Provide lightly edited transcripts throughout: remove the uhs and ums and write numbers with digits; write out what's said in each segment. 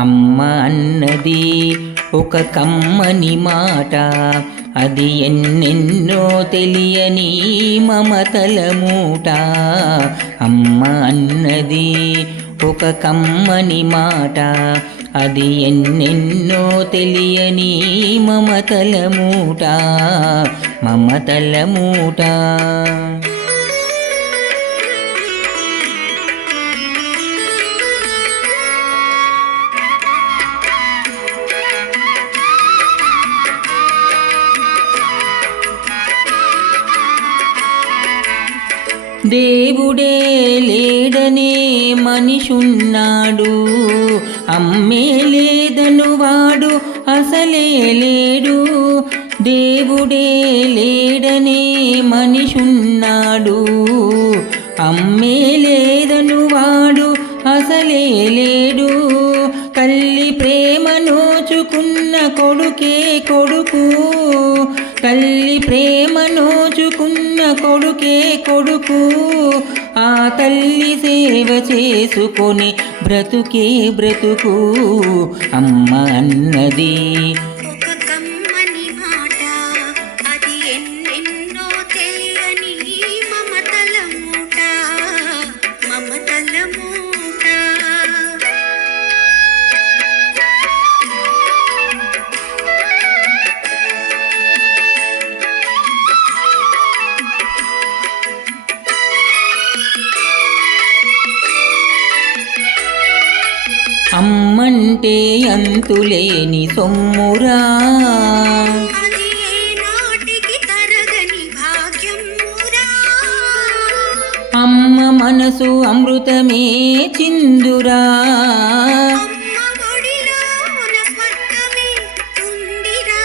అమ్మ అన్నది ఒక కమ్మని మాట, అది ఎన్నెన్నో తెలియని మమతల మూట. అమ్మ అన్నది ఒక కమ్మని మాట, అది ఎన్నెన్నో తెలియని మమతల మూట, మమతల మూట. దేవుడే లేడనే మనిషున్నాడు, అమ్మే లేదను వాడు అసలే లేడు. దేవుడే లేడనే మనిషున్నాడు, అమ్మే లేదను వాడు అసలే లేడు. తల్లి ప్రేమ నోచుకున్న కొడుకే కొడుకు, తల్లి ప్రేమ నోచుకున్న కొడుకే కొడుకు. ఆ తల్లి సేవ చేసుకొని బ్రతుకే బ్రతుకు. అమ్మ అన్నది ఒక కమ్మని మాట, అది ఎన్నెన్నో తెలియని మమతల మూట, మమతల మూట. అమ్మంటే అంతులేని సొమ్మురా, అది ఏ నాటికి తరగని భాగ్యమురా. అమ్మ మనసు అమృతమే చిందురా. అమ్మ ఒడిలోన స్వర్గమే ఉందిరా,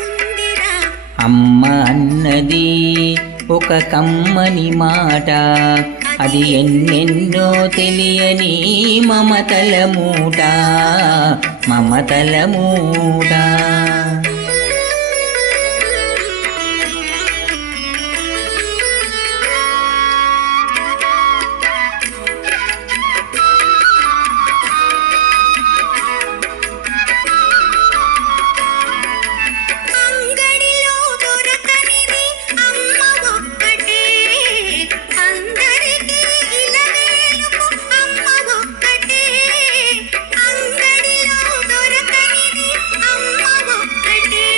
ఉందిరా. అమ్మ అన్నది ఒక కమ్మని మాట, అది ఎన్నెన్నో తెలియని మమతల మూట, మమతల మూట. అంగడిలో దొరకనిది అమ్మ ఒక్కటే, అందరికీ ఇలవేలుపు అమ్మ ఒక్కటే. అంగడిలో దొరకనిది అమ్మ ఒక్కటే,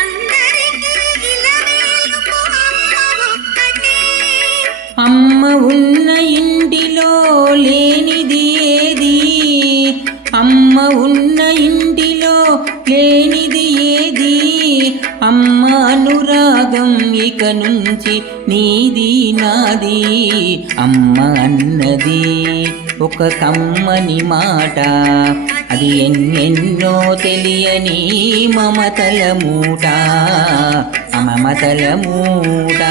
అందరికీ ఇలవేలుపు అమ్మ ఒక్కటే. అమ్మ ఉన్న ఇంటిలో లేనిది ఏది, అమ్మ ఉన్న ఇంటిలో లేనిది ఏది. అమ్మ అనురాగం ఇక నుంచి నీది నాది. అమ్మ అన్నది ఒక కమ్మని మాట, అది ఎన్నెన్నో తెలియని మమతల మూట, మమతల మూట.